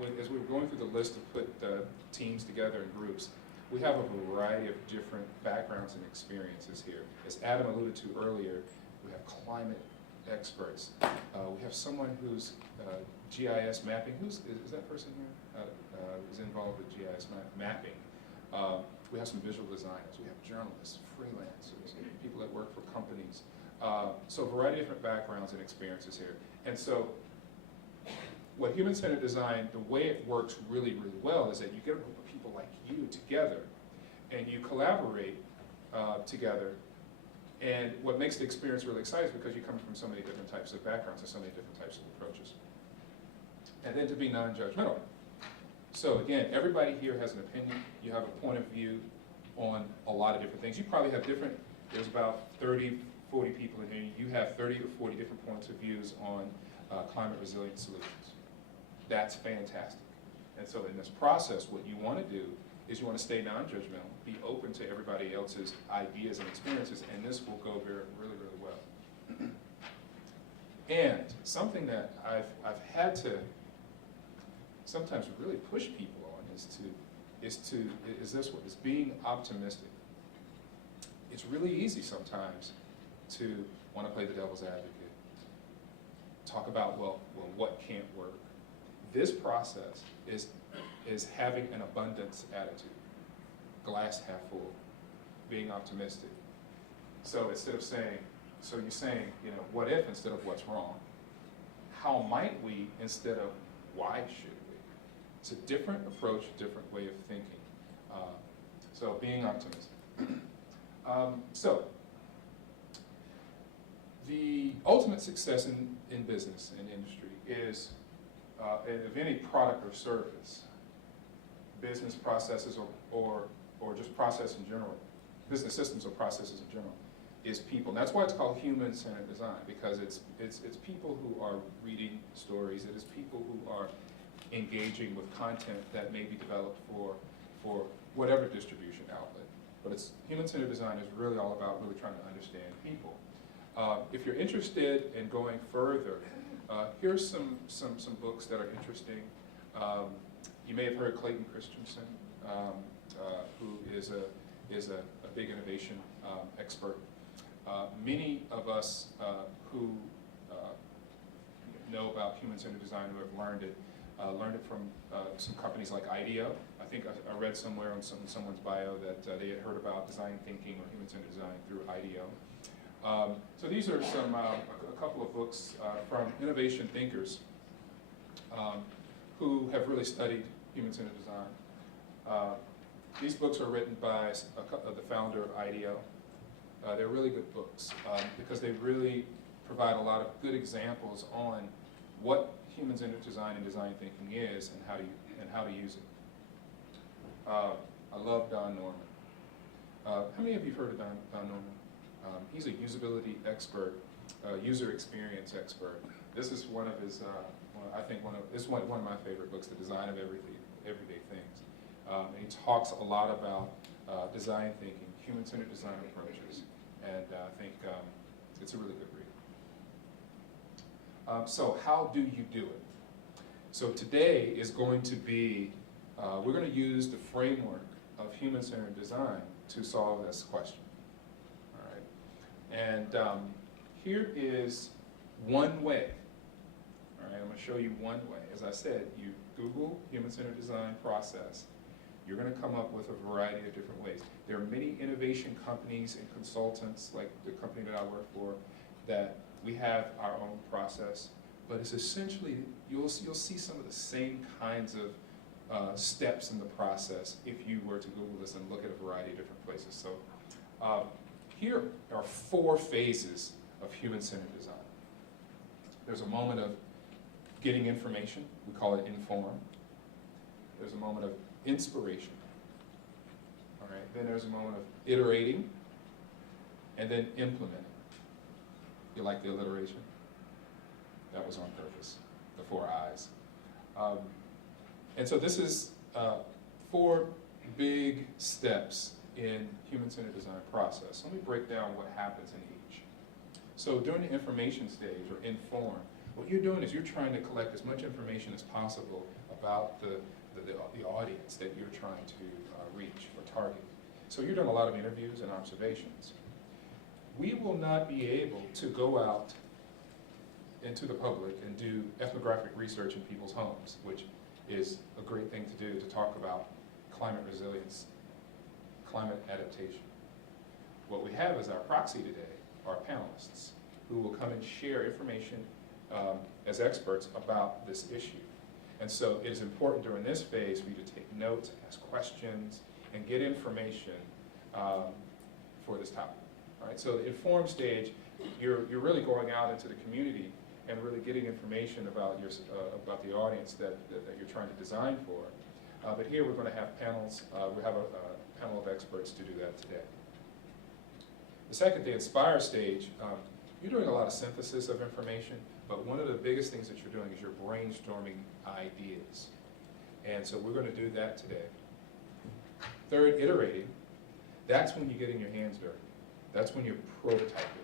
As we were going through the list to put teams together in groups, we have a variety of different backgrounds and experiences here. As Adam alluded to earlier, we have climate experts. We have someone who's GIS mapping. Is that person here? Is involved with GIS mapping. We have some visual designers. We have journalists, freelancers, people that work for companies. So a variety of different backgrounds and experiences here. And so what human-centered design, the way it works really, really well is that you get a group of people like you together and you collaborate together. And what makes the experience really exciting is because you come from so many different types of backgrounds and so many different types of approaches. And then to be non-judgmental. So again, everybody here has an opinion. You have a point of view on a lot of different things. You probably have different, there's about 30, 40 people in here. You have 30 or 40 different points of views on climate resilient solutions. That's fantastic. And so in this process, what you want to do is you want to stay non-judgmental, be open to everybody else's ideas and experiences, and this will go really, really well. And something that I've had to sometimes really push people on is this one, is being optimistic. It's really easy sometimes to want to play the devil's advocate, talk about, well, what can't work. This process is having an abundance attitude, glass half full, being optimistic. So instead of saying, so you're saying, what if instead of what's wrong? How might we instead of why should we? It's a different approach, a different way of thinking. So being optimistic. So the ultimate success in business and industry is of any product or service, business processes or just process in general, business systems or processes in general, is people. And that's why it's called human-centered design, because it's people who are reading stories, it is people who are engaging with content that may be developed for whatever distribution outlet. But it's human-centered design is really all about really trying to understand people. If you're interested in going further, here's some books that are interesting. You may have heard Clayton Christensen, who is a big innovation expert. Many of us who know about human-centered design, who have learned it from some companies like IDEO. I think I read somewhere on someone's bio that they had heard about design thinking or human-centered design through IDEO. So these are a couple of books from innovation thinkers who have really studied human-centered design. These books are written by the founder of IDEO. They're really good books because they really provide a lot of good examples on what human-centered design and design thinking is and how to use it. I love Don Norman. How many of you have heard of Don Norman? He's a usability expert, user experience expert. This is one of his, one of my favorite books, The Design of Everyday Things. And he talks a lot about design thinking, human-centered design approaches, and I think it's a really good read. So how do you do it? So today is going to be, we're going to use the framework of human-centered design to solve this question. All right? And here is one way. All right, I'm going to show you one way. As I said, you Google human-centered design process. You're going to come up with a variety of different ways. There are many innovation companies and consultants, like the company that I work for, that we have our own process, but it's essentially, you'll see some of the same kinds of steps in the process if you were to Google this and look at a variety of different places. So here are 4 phases of human-centered design. There's a moment of getting information, we call it inform. There's a moment of inspiration. All right, then there's a moment of iterating, and then implementing. You like the alliteration? That was on purpose, the 4 I's. And so this is 4 big steps in human-centered design process. Let me break down what happens in each. So during the information stage, or inform, what you're doing is you're trying to collect as much information as possible about the audience that you're trying to reach or target. So you're doing a lot of interviews and observations. We will not be able to go out into the public and do ethnographic research in people's homes, which is a great thing to do to talk about climate resilience, climate adaptation. What we have as our proxy today are panelists who will come and share information as experts about this issue. And so it is important during this phase for you to take notes, ask questions, and get information for this topic. All right? So the informed stage, you're really going out into the community and really getting information about about the audience that you're trying to design for. But here we're going to have panels. We have a panel of experts to do that today. The second, the Inspire stage, you're doing a lot of synthesis of information, but one of the biggest things that you're doing is you're brainstorming ideas. And so we're going to do that today. Third, iterating. That's when you get in your hands dirty. That's when you're prototyping.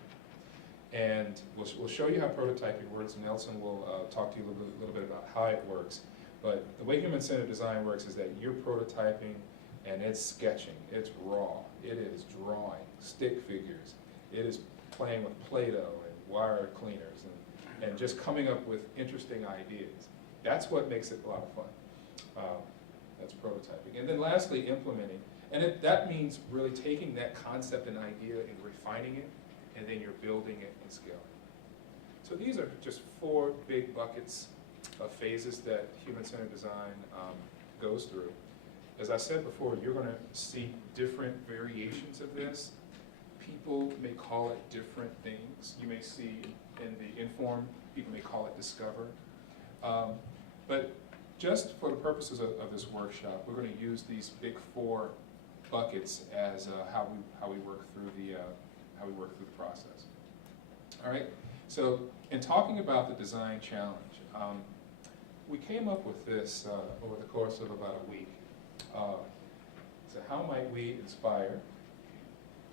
And we'll show you how prototyping works. Nelson will talk to you a little bit about how it works. But the way human-centered design works is that you're prototyping and it's sketching, it's raw, it is drawing, stick figures, it is playing with Play-Doh and wire cleaners and just coming up with interesting ideas. That's what makes it a lot of fun. That's prototyping. And then lastly, implementing. And that means really taking that concept and idea and refining it, and then you're building it and scaling. So these are just 4 big buckets of phases that human-centered design goes through. As I said before, you're going to see different variations of this. People may call it different things. You may see in the informed, people may call it discover. But just for the purposes of this workshop, we're going to use these big 4 buckets as how we work through the process. All right. So in talking about the design challenge, we came up with this over the course of about a week. So how might we inspire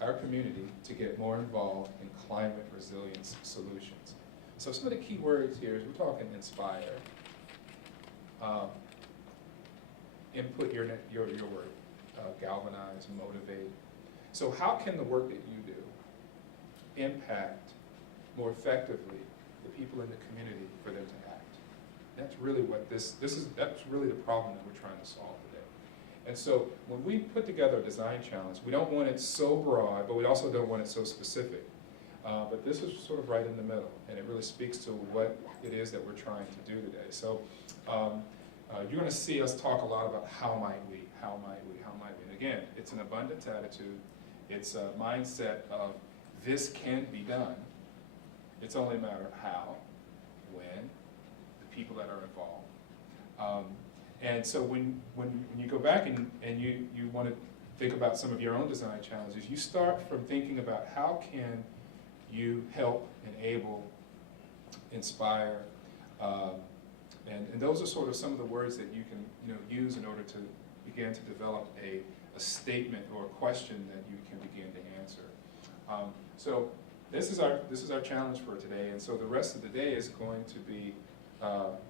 our community to get more involved in climate resilience solutions? So some of the key words here is we're talking inspire, input your word, galvanize, motivate. So how can the work that you do impact more effectively the people in the community for them to act? That's really what that's really the problem that we're trying to solve today. And so when we put together a design challenge, we don't want it so broad, but we also don't want it so specific. But this is sort of right in the middle, and it really speaks to what it is that we're trying to do today. So you're going to see us talk a lot about how might we. And again, it's an abundance attitude. It's a mindset of this can be done. It's only a matter of how, when, the people that are involved. And so when you go back and you want to think about some of your own design challenges, you start from thinking about how can you help, enable, inspire, and those are sort of some of the words that you can use in order to begin to develop a statement or a question that you can begin to answer. So this is our challenge for today, and so the rest of the day is going to be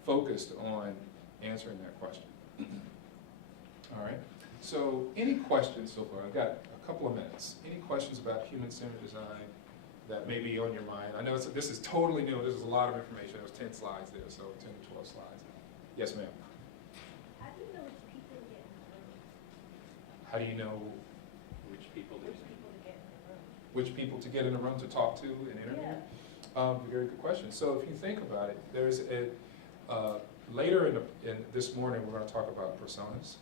focused on answering that question. All right. So any questions so far? I've got a couple of minutes. Any questions about human-centered design that may be on your mind? I know this is totally new. This is a lot of information. There was 10 slides there, so 10 to 12 slides. Yes, ma'am. How do you know which people to get in the room? How do you know Which people to get in the room? which people to get in a room to talk to and interview? Yeah. Very good question. So if you think about it, there's later in this morning we're going to talk about personas,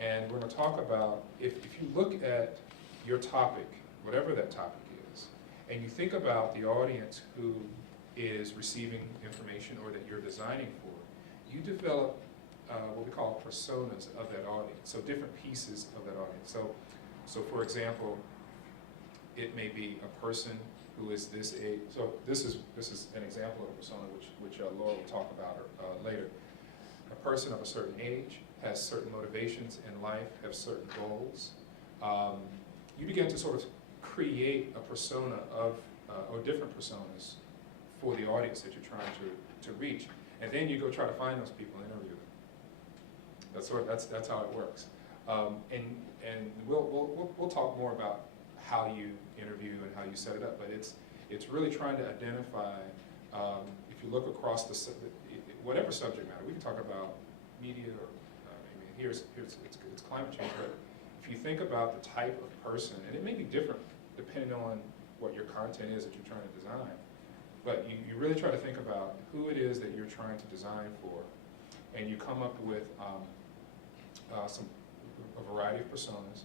and we're going to talk about if you look at your topic, whatever that topic is, and you think about the audience who is receiving information or that you're designing for, you develop what we call personas of that audience. So different pieces of that audience. So for example, it may be a person who is this age. So this is an example of a persona which Laura will talk about later. A person of a certain age has certain motivations in life, have certain goals. You begin to sort of create a persona of, or different personas for the audience that you're trying to reach. And then you go try to find those people and interview them. That's how it works. And we'll talk more about how you interview and how you set it up, but it's really trying to identify, if you look across whatever subject matter, we can talk about media or, I mean, it's climate change, but if you think about the type of person, and it may be different depending on what your content is that you're trying to design, but you really try to think about who it is that you're trying to design for, and you come up with a variety of personas,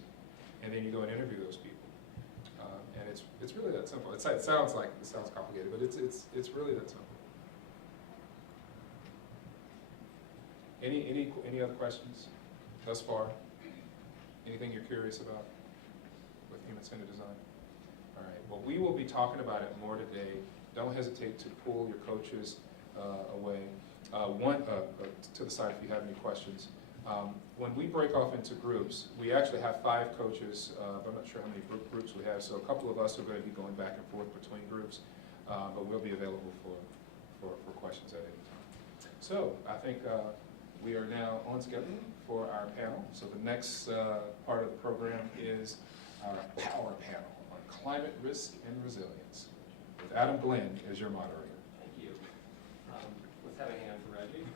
and then you go and interview those people. And it's really that simple. It sounds complicated, but it's really that simple. Any other questions thus far? Anything you're curious about with human-centered design? All right. Well, we will be talking about it more today. Don't hesitate to pull your coaches away. To the side if you have any questions. When we break off into groups, we actually have 5 coaches, but I'm not sure how many groups we have, so a couple of us are going to be going back and forth between groups, but we'll be available for questions at any time. So I think we are now on schedule for our panel. So the next part of the program is our power panel on climate risk and resilience, with Adam Glenn as your moderator. Thank you. Let's have a hand for Reggie.